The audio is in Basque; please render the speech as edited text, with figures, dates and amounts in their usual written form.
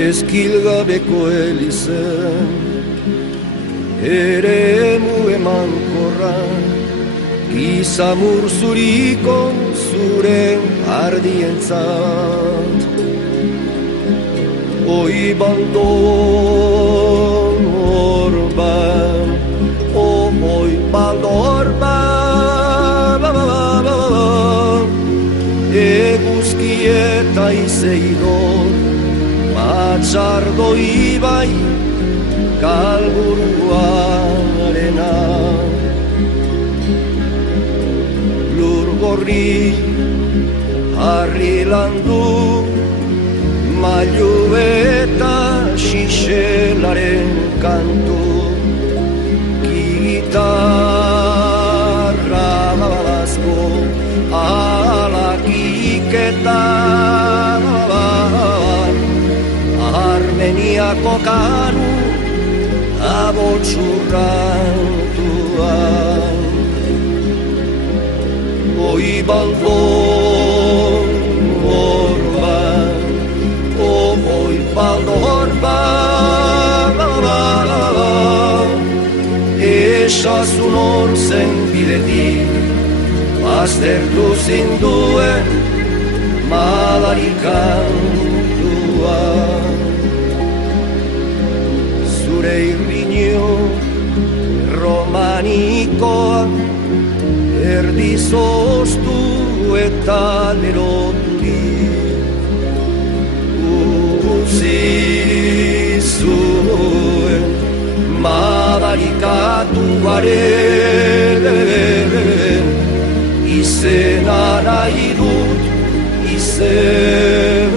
Ezkilgabeko elizen eremu emankorra, gizamur zuriko zure ardientzat. Oi baldor ban, oi baldor ban, eguzki eta izeidor, matxardo ibai galburuarena. Lur gorri harri landu, mailu eta xixelaren kantu, gitarra babazko alakiketa, Armeniako kanu abotxurrantuan. Oi baldor ban, oi baldor ban, esazun hor zen bidetik, baztertu zinduen malarikantuan. Zure irriño romanikoa erdi zoztu eta leroturik utzi zuen madarikatuaren izena nahi dut izen